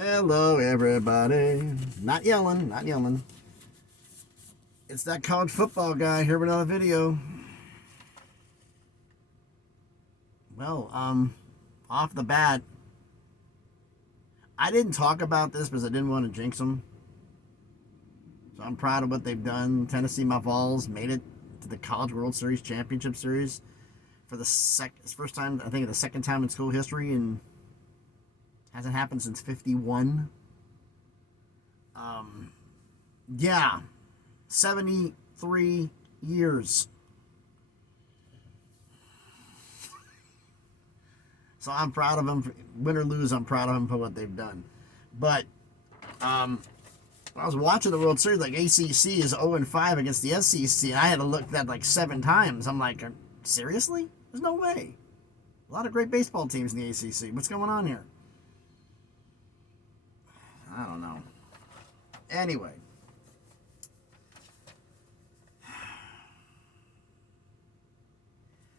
Hello, everybody. Not yelling, not yelling. It's that college football guy here with another video. Well, off the bat, I didn't talk about this because I didn't want to jinx them. So I'm proud of what they've done. Tennessee, my Vols, made it to the College World Series Championship Series for the first time, I think, the second time in school history, and hasn't happened since '51. Yeah, 73 years. So I'm proud of them. Win or lose, I'm proud of them for what they've done. But when I was watching the World Series, like ACC is 0-5 against the SEC, and I had to look at that like 7 times. I'm like, seriously? There's no way. A lot of great baseball teams in the ACC. What's going on here? I don't know. Anyway.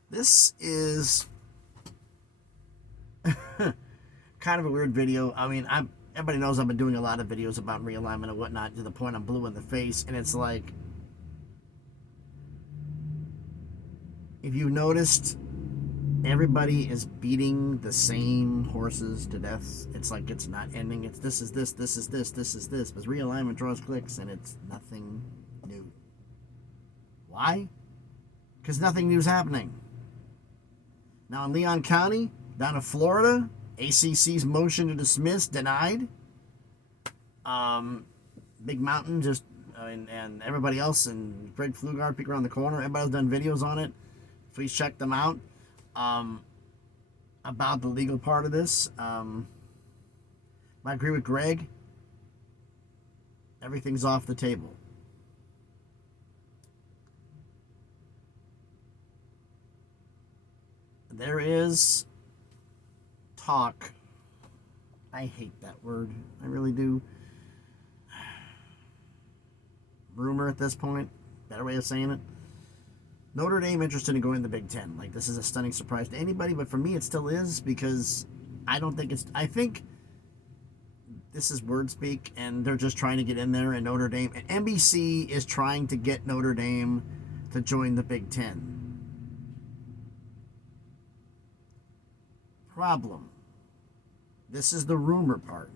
This is kind of a weird video. I mean, everybody knows I've been doing a lot of videos about realignment and whatnot to the point I'm blue in the face, and it's like, if you noticed, everybody is beating the same horses to death. It's like it's not ending. It's this is this, this is this, this is this. But realignment draws clicks, and it's nothing new. Why? Because nothing new is happening. Now in Leon County, down in Florida, ACC's motion to dismiss denied. Big Mountain just and everybody else, and Greg Flugard, peek around the corner. Everybody's done videos on it. Please check them out. About the legal part of this. I agree with Greg. Everything's off the table. There is talk. I hate that word. I really do. Rumor at this point. Better way of saying it. Notre Dame interested in going to the Big Ten. Like, this is a stunning surprise to anybody, but for me it still is, because I don't think it's... I think this is word speak, and they're just trying to get in there, and Notre Dame... And NBC is trying to get Notre Dame to join the Big Ten. Problem. This is the rumor part.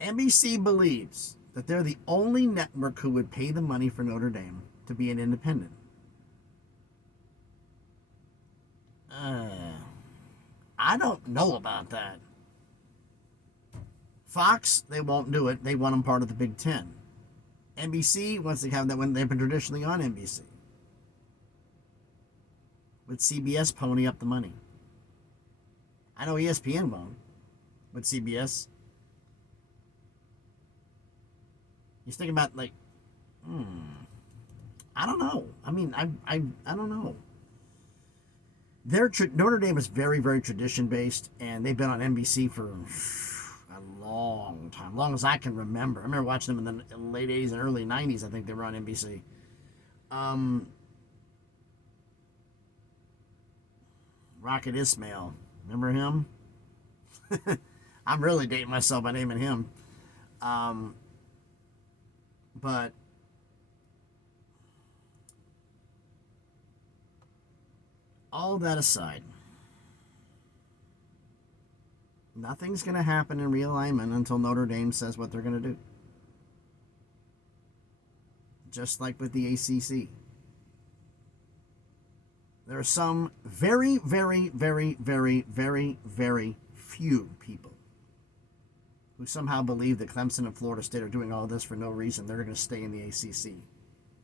NBC believes that they're the only network who would pay the money for Notre Dame to be an independent. I don't know about that. Fox, they won't do it. They want them part of the Big Ten. NBC wants to have that when they've been traditionally on NBC. With CBS pony up the money. I know ESPN won't. With CBS. He's thinking about, like, I don't know. I mean, I don't know. Notre Dame is very, very tradition-based, and they've been on NBC for a long time, long as I can remember. I remember watching them in the late 80s and early 90s. I think they were on NBC. Rocket Ismail. Remember him? I'm really dating myself by naming him. But all that aside, nothing's going to happen in realignment until Notre Dame says what they're going to do. Just like with the ACC. There are some very, very, very, very, very, very few people who somehow believe that Clemson and Florida State are doing all this for no reason. They're going to stay in the ACC.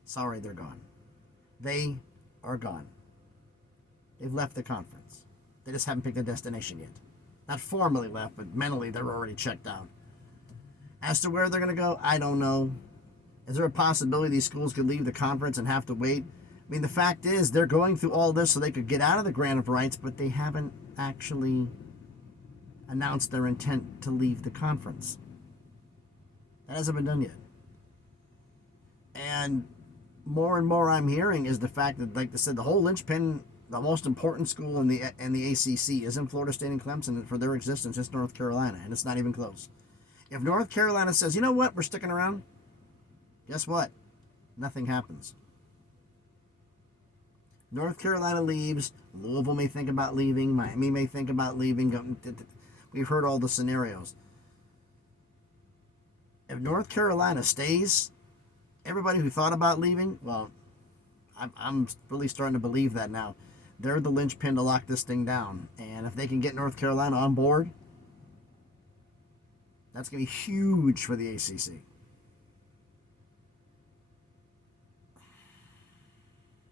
Sorry, they're gone. They are gone. They've left the conference. They just haven't picked a destination yet. Not formally left, but mentally they're already checked out. As to where they're going to go, I don't know. Is there a possibility these schools could leave the conference and have to wait? I mean, the fact is, they're going through all this so they could get out of the grant of rights, but they haven't actually announced their intent to leave the conference. That hasn't been done yet. And more I'm hearing is the fact that, like I said, the whole linchpin The most important school in the ACC isn't Florida State and Clemson for their existence. It's North Carolina, and it's not even close. If North Carolina says, you know what, we're sticking around, guess what? Nothing happens. North Carolina leaves. Louisville may think about leaving. Miami may think about leaving. We've heard all the scenarios. If North Carolina stays, everybody who thought about leaving, well, I'm really starting to believe that now. They're the linchpin to lock this thing down. And if they can get North Carolina on board, that's going to be huge for the ACC.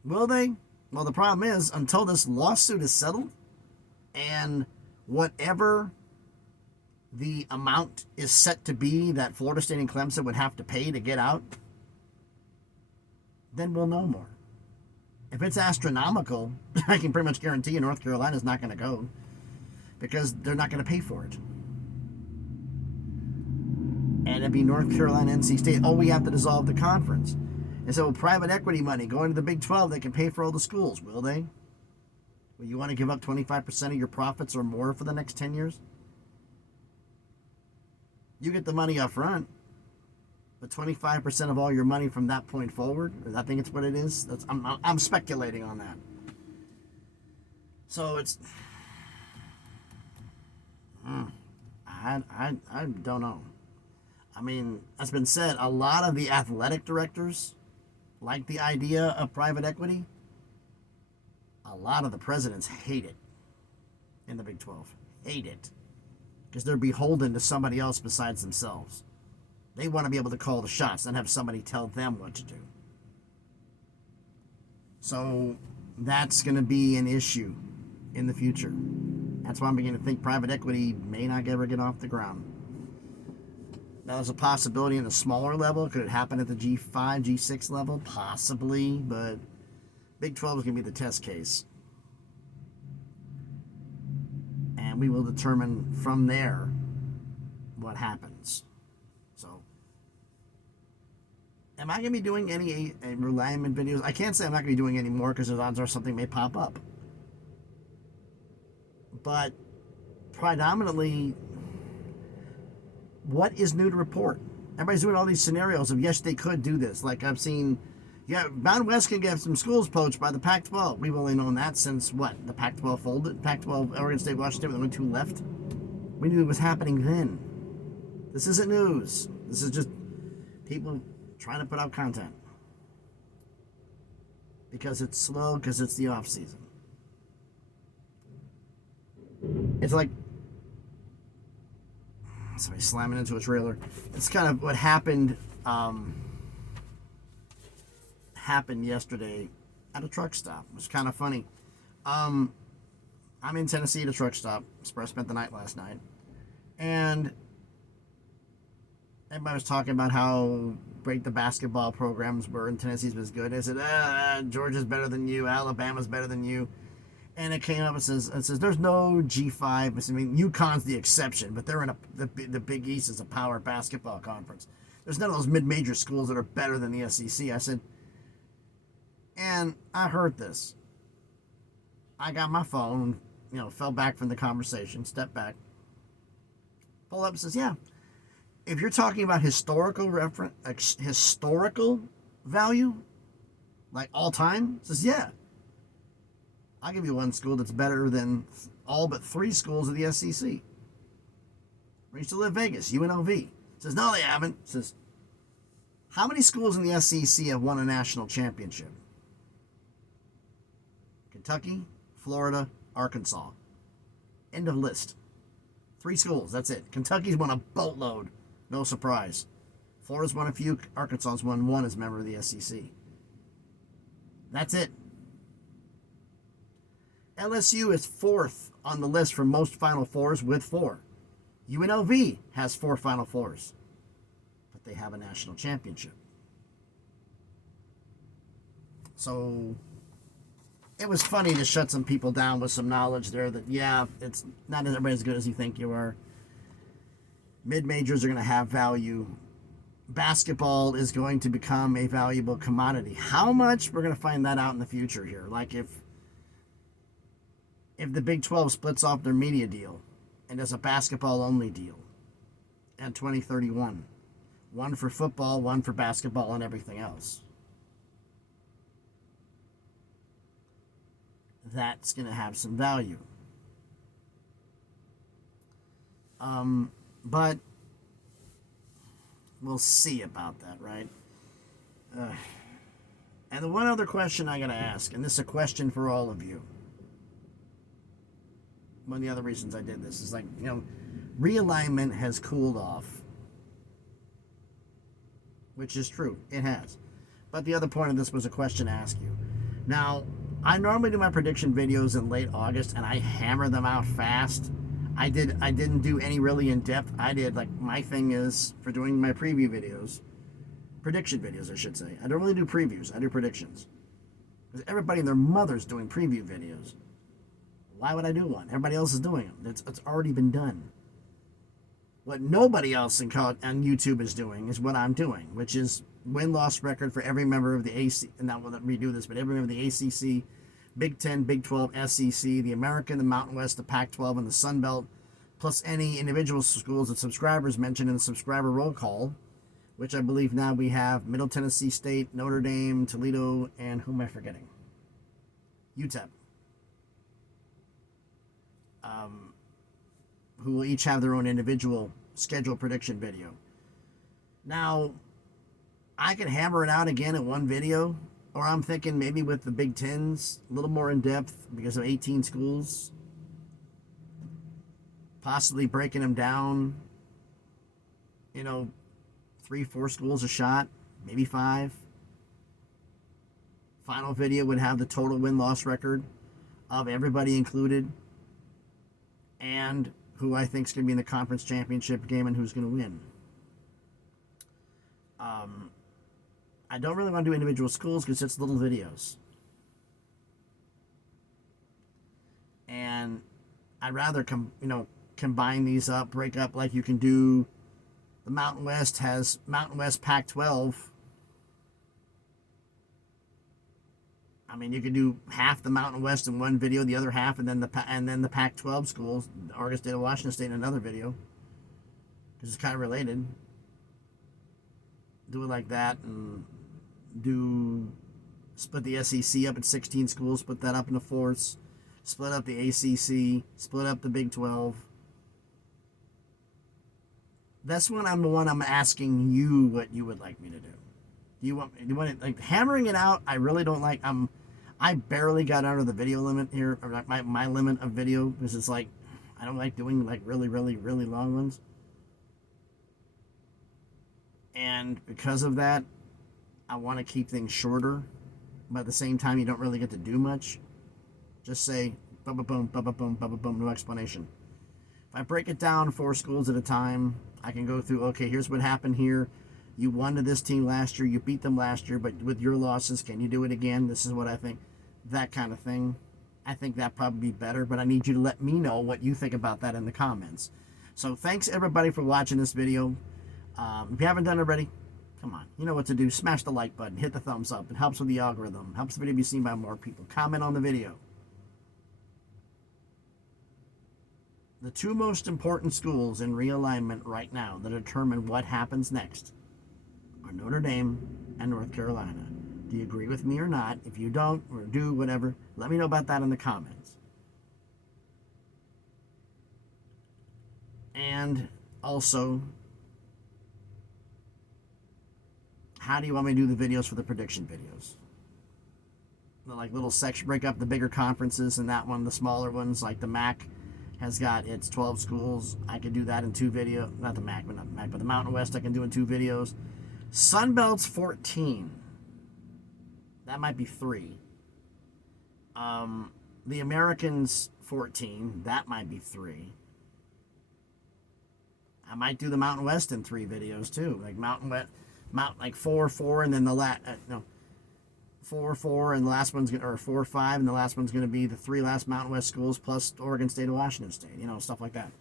Will they? Well, the problem is, until this lawsuit is settled, and whatever the amount is set to be that Florida State and Clemson would have to pay to get out, then we'll know more. If it's astronomical, I can pretty much guarantee you North Carolina's not going to go because they're not going to pay for it. And it'd be North Carolina, NC State. Oh, we have to dissolve the conference. And so private equity money going to the Big 12, they can pay for all the schools, will they? Will you want to give up 25% of your profits or more for the next 10 years? You get the money up front, but 25% of all your money from that point forward, I think it's what it is. I'm speculating on that. So it's, I don't know. I mean, as been said, a lot of the athletic directors like the idea of private equity. A lot of the presidents hate it in the Big 12. Hate it. Because they're beholden to somebody else besides themselves. They want to be able to call the shots and have somebody tell them what to do. So that's going to be an issue in the future. That's why I'm beginning to think private equity may not ever get off the ground. Now, there's a possibility in a smaller level. Could it happen at the G5, G6 level? Possibly, but Big 12 is going to be the test case. And we will determine from there what happens. So, am I going to be doing any realignment videos? I can't say I'm not going to be doing any more because there's odds are something may pop up. But predominantly, what is new to report? Everybody's doing all these scenarios of, yes, they could do this. Like I've seen, Mountain West can get some schools poached by the Pac-12. We've only known that since, what, the Pac-12 folded? Pac-12, Oregon State, Washington, with only 2 left. We knew it was happening then. This isn't news. This is just people trying to put out content. Because it's slow, because it's the off-season. It's like somebody slamming into a trailer. It's kind of what happened yesterday at a truck stop. It was kind of funny. I'm in Tennessee at a truck stop. That's where I spent the night last night. And everybody was talking about how great the basketball programs were and Tennessee's was good. I said, Georgia's better than you. Alabama's better than you. And it came up and says there's no G5. I mean, UConn's the exception, but they're in the Big East is a power basketball conference. There's none of those mid-major schools that are better than the SEC. I said, and I heard this. I got my phone, fell back from the conversation, stepped back, pulled up and says, yeah, if you're talking about historical value, like all time, says, yeah. I'll give you one school that's better than all but 3 schools of the SEC. We used to live Vegas, UNLV. Says, no, they haven't. Says, how many schools in the SEC have won a national championship? Kentucky, Florida, Arkansas. End of list. 3 schools, that's it. Kentucky's won a boatload. No surprise. Florida's won a few. Arkansas's won 1 as a member of the SEC. That's it. LSU is 4th on the list for most Final Fours with 4. UNLV has 4 Final Fours, but they have a national championship. So it was funny to shut some people down with some knowledge there that, it's not everybody as good as you think you are. Mid-majors are going to have value. Basketball is going to become a valuable commodity. How much? We're going to find that out in the future here. Like if if the Big 12 splits off their media deal and does a basketball only deal in 2031. One for football, one for basketball, and everything else. That's going to have some value. But we'll see about that, right? And the one other question I got to ask, and this is a question for all of you. One of the other reasons I did this is realignment has cooled off. Which is true. It has. But the other point of this was a question to ask you. Now, I normally do my prediction videos in late August, and I hammer them out fast. I didn't do any really in-depth. I did, my thing is, for doing my preview videos, prediction videos, I should say. I don't really do previews. I do predictions. Because everybody and their mother's doing preview videos. Why would I do one? Everybody else is doing them. It's already been done. What nobody else on YouTube is doing is what I'm doing, which is win-loss record for every member of the AC. And not we'll redo this, but every member of the ACC, Big 10, Big 12, SEC, the American, the Mountain West, the Pac-12, and the Sun Belt, plus any individual schools and subscribers mentioned in the subscriber roll call, which I believe now we have Middle Tennessee State, Notre Dame, Toledo, and who am I forgetting? UTEP. Who will each have their own individual schedule prediction video. Now, I could hammer it out again in one video, or I'm thinking maybe with the Big Tens, a little more in depth because of 18 schools, possibly breaking them down, 3-4 schools a shot, maybe 5. Final video would have the total win-loss record of everybody included, and who I think is going to be in the conference championship game and who's going to win. I don't really want to do individual schools because it's little videos. And I'd rather combine these up, break up like you can do. The Mountain West has Mountain West Pac-12. I mean, you could do half the Mountain West in one video, the other half, and then the Pac-12 schools, Oregon State and Washington State, in another video, because it's kind of related. Do it like that, and split the SEC up at 16 schools, split that up into fourths, split up the ACC, split up the Big 12. That's when I'm asking you what you would like me to do. Do you want it, hammering it out? I really don't like. I barely got under the video limit here, or my limit of video, because it's I don't like doing really, really, really long ones. And because of that, I want to keep things shorter, but at the same time, you don't really get to do much. Just say, boom, boom, boom, boom, boom, boom, no explanation. If I break it down 4 schools at a time, I can go through, okay, here's what happened here. You won to this team last year, you beat them last year, but with your losses, can you do it again? This is what I think. That kind of thing. I think that'd probably be better, but I need you to let me know what you think about that in the comments. So thanks everybody for watching this video. If you haven't done it already, come on, you know what to do. Smash the like button, hit the thumbs up. It helps with the algorithm, helps the video be seen by more people. Comment on the video. The 2 most important schools in realignment right now that determine what happens next are Notre Dame and North Carolina. Do you agree with me or not? If you don't, or do, whatever, let me know about that in the comments. And also, how do you want me to do the videos for the prediction videos? Little section, break up the bigger conferences and that one, the smaller ones, like the MAC has got its 12 schools. I could do that in 2 videos. Not the MAC, but the Mountain West I can do in 2 videos. Sun Belt's 14. That might be 3. The Americans 14. That might be 3. I might do the Mountain West in 3 videos too. Mountain West, 4-4, and then 4-4, and the last one's gonna, or 4-5, and the last one's gonna be the 3 last Mountain West schools plus Oregon State and Washington State. Stuff like that.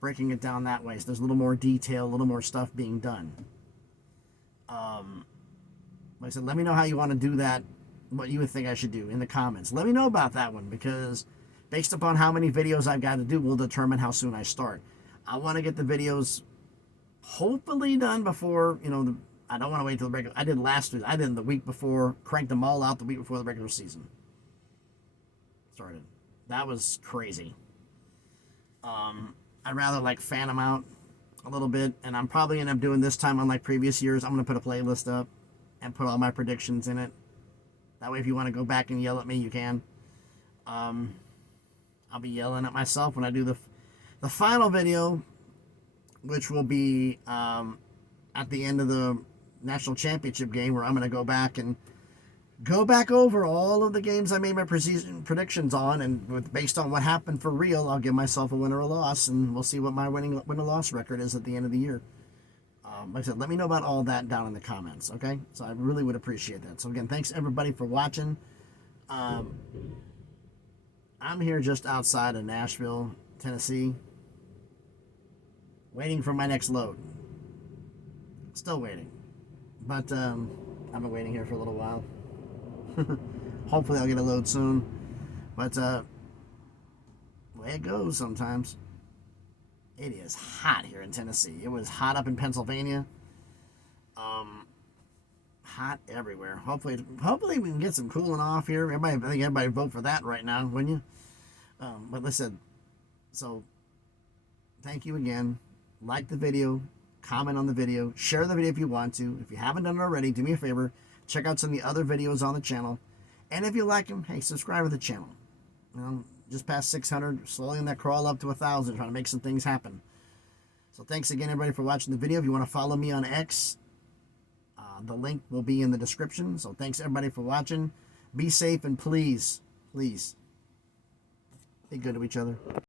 Breaking it down that way, so there's a little more detail, a little more stuff being done. Like I said, let me know how you want to do that, what you would think I should do in the comments. Let me know about that one, because Based upon how many videos I've got to do will determine how soon I start. I want to get the videos hopefully done before, I don't want to wait till the regular. I did last week. I did the week before, cranked them all out the week before the regular season started. That was crazy. I'd rather like fan them out a little bit, and I'm probably going to end up doing this time unlike previous years. I'm going to put a playlist up and put all my predictions in it. That way, if you want to go back and yell at me, you can. I'll be yelling at myself when I do the final video, which will be at the end of the national championship game, where I'm going to go back over all of the games I made my predictions on, and based on what happened for real, I'll give myself a win or a loss, and we'll see what my win or loss record is at the end of the year. Like I said, let me know about all that down in the comments, okay? So I really would appreciate that. So again, thanks everybody for watching. I'm here just outside of Nashville, Tennessee, waiting for my next load. Still waiting. But I've been waiting here for a little while. Hopefully I'll get a load soon. But the way it goes sometimes. It is hot here in Tennessee. It was hot up in Pennsylvania. Hot everywhere. Hopefully we can get some cooling off here. I think everybody vote for that right now, wouldn't you? But listen, so thank you again. Like the video, comment on the video, share the video if you want to. If you haven't done it already, do me a favor, check out some of the other videos on the channel. And if you like them, hey, subscribe to the channel. Just past 600, slowly in that crawl up to 1,000, trying to make some things happen. So thanks again, everybody, for watching the video. If you want to follow me on X, the link will be in the description. So thanks, everybody, for watching. Be safe, and please, please, be good to each other.